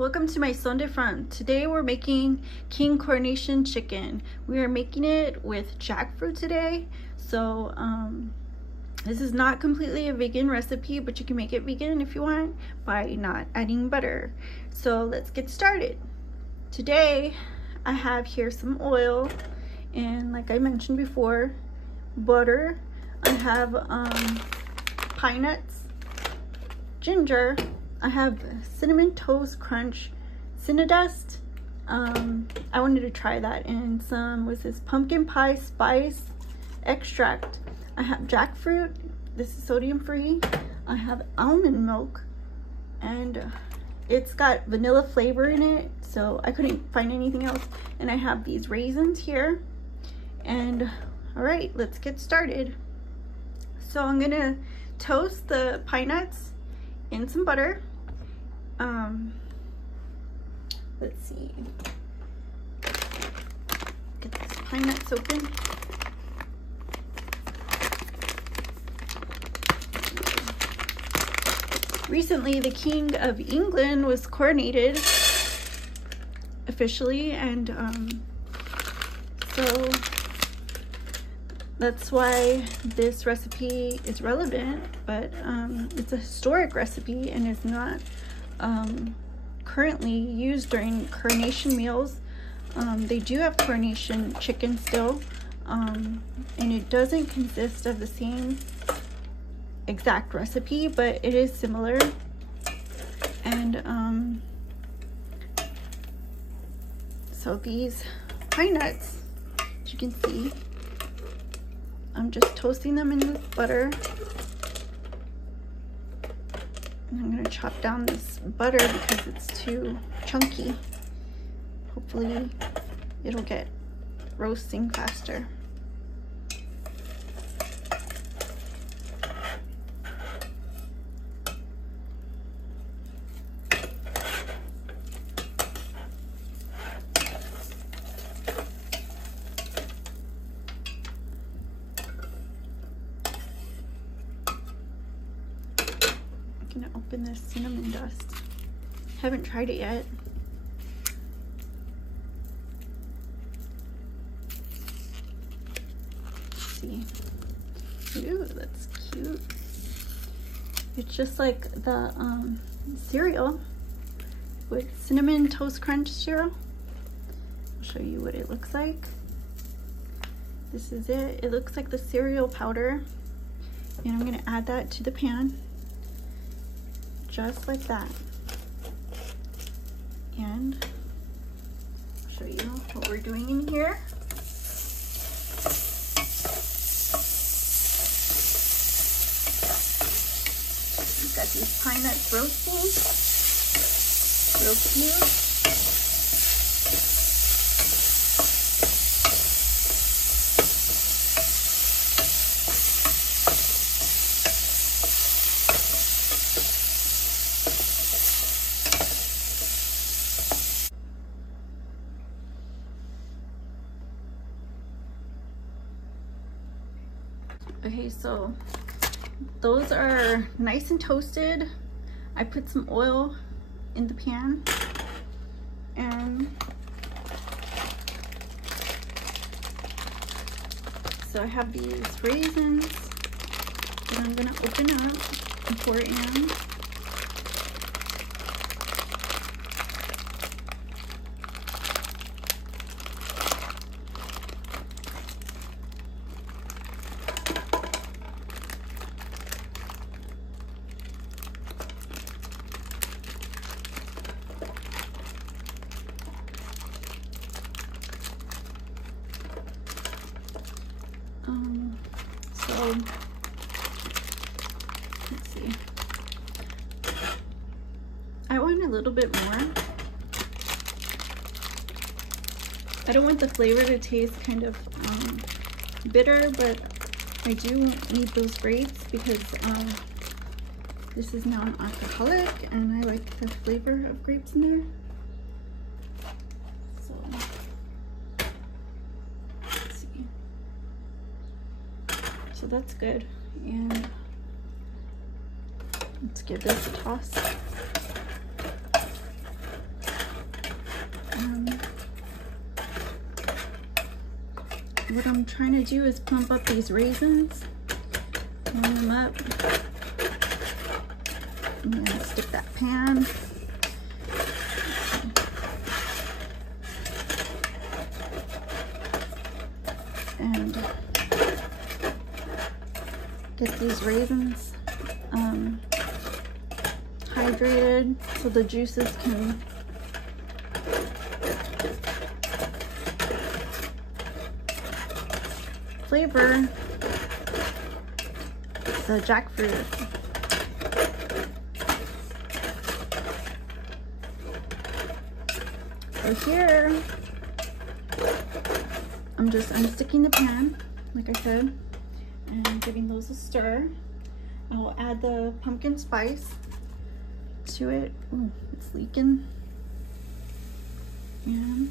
Welcome to my son de front. Today we're making King Coronation Chicken. We are making it with jackfruit today. So this is not completely a vegan recipe, but you can make it vegan if you want by not adding butter. So let's get started. Today I have here some oil and, like I mentioned before, butter. I have pine nuts, ginger. I have cinnamon toast crunch Cinnadust. I wanted to try that, and some was this pumpkin pie spice extract. I have jackfruit. This is sodium free. I have almond milk, and it's got vanilla flavor in it, so I couldn't find anything else. And I have these raisins here. And all right, let's get started. So I'm gonna toast the pine nuts in some butter. Let's see. Get these pine nuts open. Recently, the King of England was coronated officially, and so that's why this recipe is relevant, but it's a historic recipe and is not currently used during coronation meals. They do have coronation chicken still, and it doesn't consist of the same exact recipe, but it is similar. And so these pine nuts, as you can see, I'm just toasting them in this butter. And I'm going to chop down this butter because it's too chunky. Hopefully it'll get roasting faster. I'm gonna open this cinnamon dust. Haven't tried it yet. Let's see. Ooh, that's cute. It's just like the cereal with cinnamon toast crunch cereal. I'll show you what it looks like. This is it. It looks like the cereal powder, and I'm gonna add that to the pan. Just like that. And I'll show you what we're doing in here. We've got these pine nuts roasting. Real cute. Okay, so those are nice and toasted. I put some oil in the pan, and so I have these raisins that I'm gonna open up and pour in. So let's see. I want a little bit more. I don't want the flavor to taste kind of bitter, but I do need those grapes because this is non-alcoholic and I like the flavor of grapes in there. So let's see. So that's good, and let's give this a toss. what I'm trying to do is plump up these raisins. Warm them up. I'm gonna stick that pan. And get these raisins hydrated so the juices can flavor the jackfruit. So here, I'm sticking the pan, like I said, and giving those a stir. I'll add the pumpkin spice to it. Ooh, it's leaking. And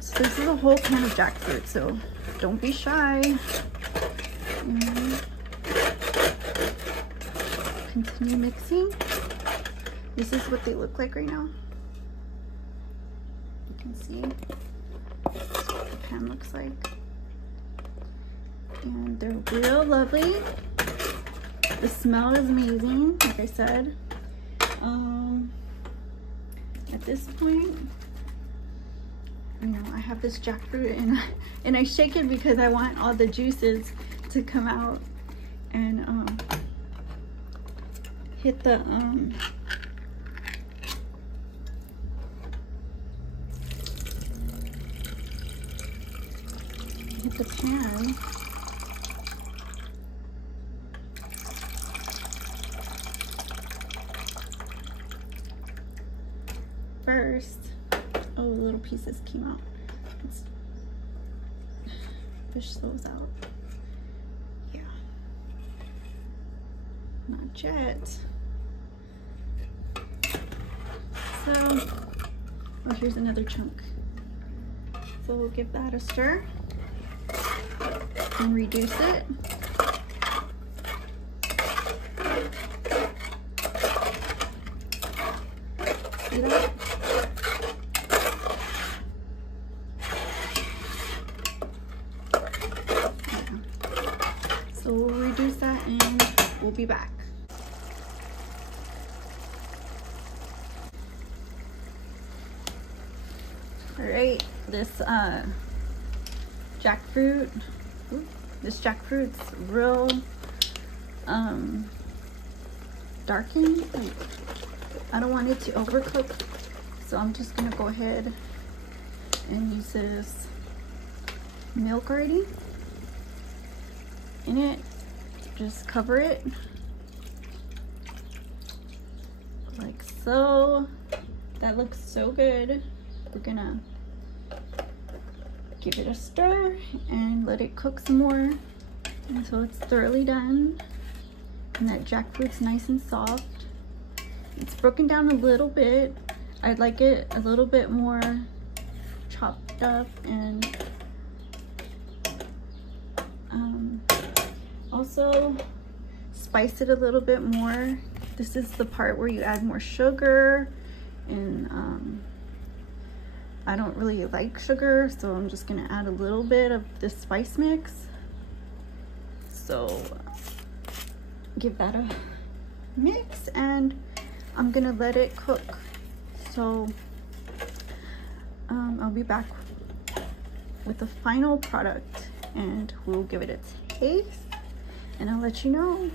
so this is a whole can of jackfruit, so don't be shy. And continue mixing. This is what they look like right now. You can see that's what the pan looks like. And they're real lovely. The smell is amazing, like I said. At this point, you know, I have this jackfruit and I shake it because I want all the juices to come out and hit the pan. First, oh, little pieces came out. Let's fish those out. Yeah, not yet. So, oh, here's another chunk. So we'll give that a stir and reduce it. See that? So we'll reduce that and we'll be back. All right, this jackfruit, this jackfruit's real darkened. I don't want it to overcook, so I'm just gonna go ahead and use this milk already in it. Just cover it like so. That looks so good. We're gonna give it a stir and let it cook some more until it's thoroughly done and that jackfruit's nice and soft. It's broken down a little bit. I'd like it a little bit more chopped up, and also spice it a little bit more. This is the part where you add more sugar, and I don't really like sugar, so I'm just gonna add a little bit of this spice mix. So give that a mix and I'm gonna let it cook. So I'll be back with the final product and we'll give it a taste and I'll let you know.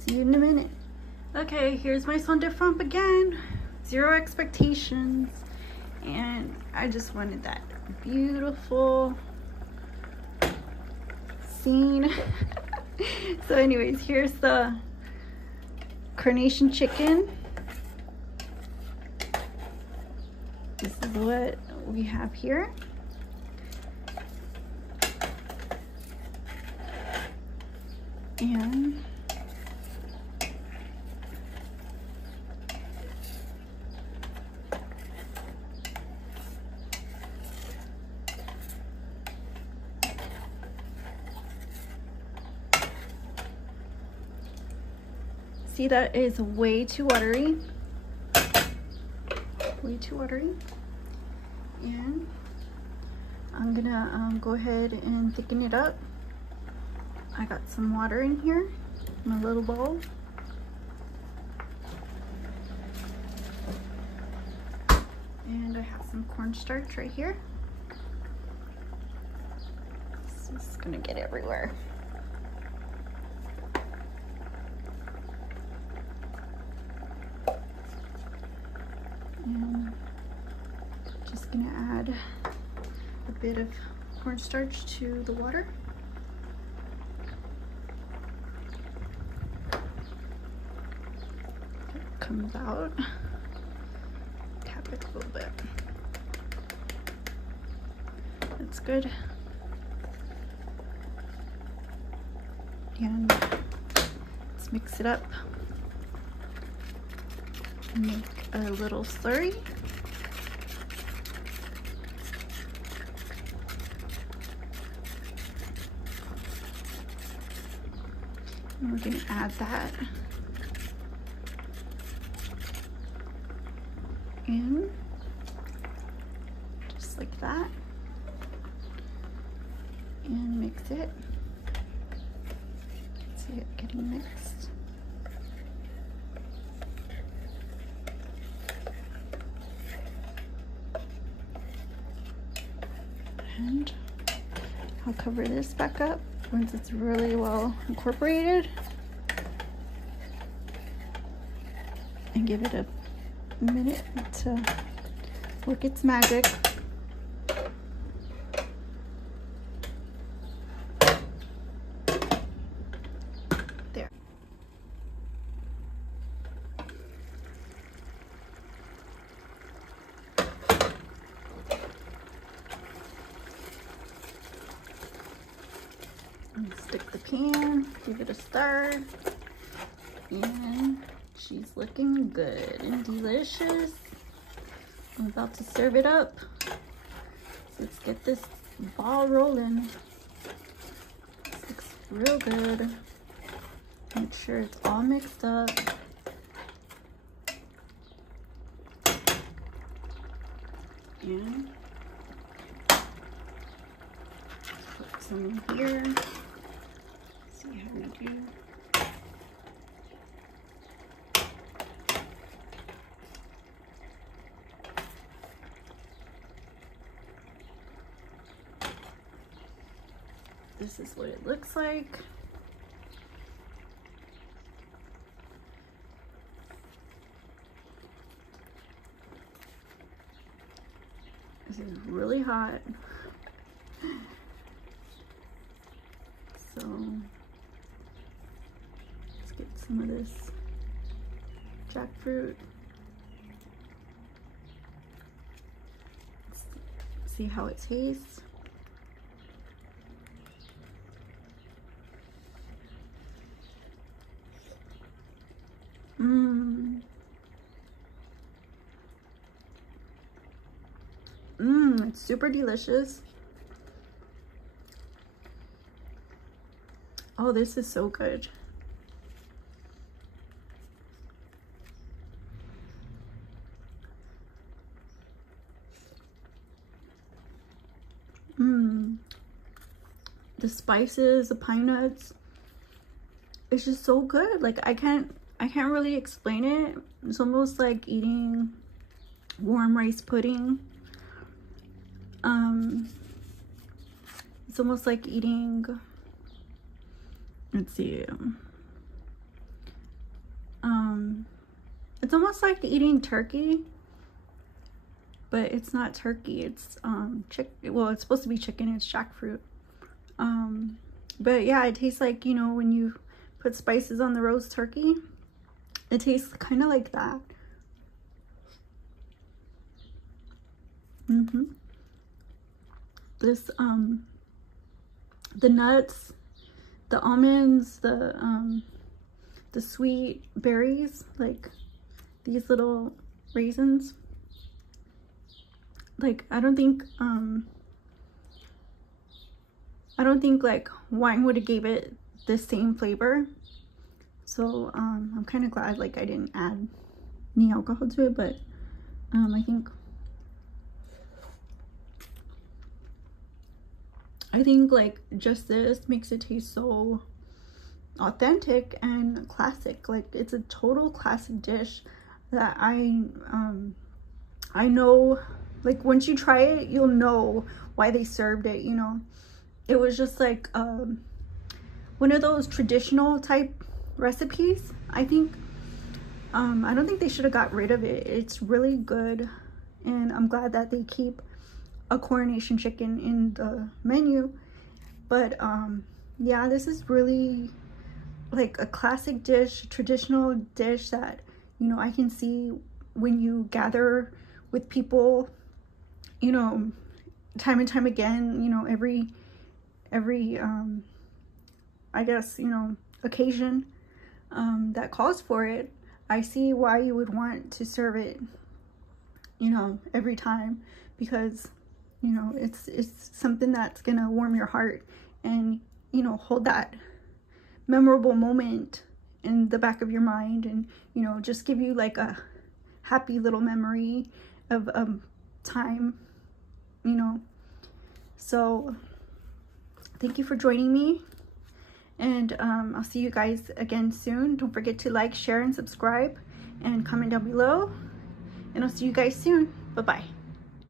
See you in a minute. Okay, here's my son de fromp again. Zero expectations. And I just wanted that beautiful scene. So anyways, here's the Coronation Chicken. This is what we have here. And see, that is way too watery. Way too watery. And I'm gonna go ahead and thicken it up. I got some water in here, my little bowl. And I have some cornstarch right here. This is gonna get everywhere. And just gonna add a bit of cornstarch to the water. It comes out. Tap it a little bit. That's good. And let's mix it up. Make a little slurry. And we're going to add that in, just like that, and mix it. See it getting mixed. And I'll cover this back up once it's really well incorporated and give it a minute to work its magic. There. Stick the pan, give it a stir, and she's looking good and delicious. I'm about to serve it up. So let's get this ball rolling. This looks real good. Make sure it's all mixed up. And put some in here. See how we do. This is what it looks like. This is really hot. So let's get some of this jackfruit. Let's see how it tastes. It's super delicious. Oh, this is so good. The spices, the pine nuts, it's just so good. Like I can't really explain it. It's almost like eating warm rice pudding. It's almost like eating, let's see, it's almost like eating turkey, but it's not turkey. It's well, it's supposed to be chicken. It's jackfruit. But yeah, it tastes like, you know, when you put spices on the roast turkey, it tastes kind of like that. This the nuts, the almonds, the sweet berries, like these little raisins, like I don't think like wine would have gave it the same flavor. So I'm kind of glad like I didn't add any alcohol to it, but I think I think like just this makes it taste so authentic and classic. Like it's a total classic dish that I know, like once you try it, you'll know why they served it, you know. It was just like one of those traditional type recipes, I think. I don't think they should have got rid of it. It's really good, and I'm glad that they keep a Coronation Chicken in the menu. But yeah, this is really like a classic dish, traditional dish that, you know, I can see when you gather with people, you know, time and time again, you know, every I guess, you know, occasion that calls for it. I see why you would want to serve it, you know, every time, because, you know, it's something that's gonna warm your heart and, you know, hold that memorable moment in the back of your mind, and, you know, just give you like a happy little memory of time, you know. So thank you for joining me, and I'll see you guys again soon. Don't forget to like, share, and subscribe, and comment down below, and I'll see you guys soon. Bye-bye.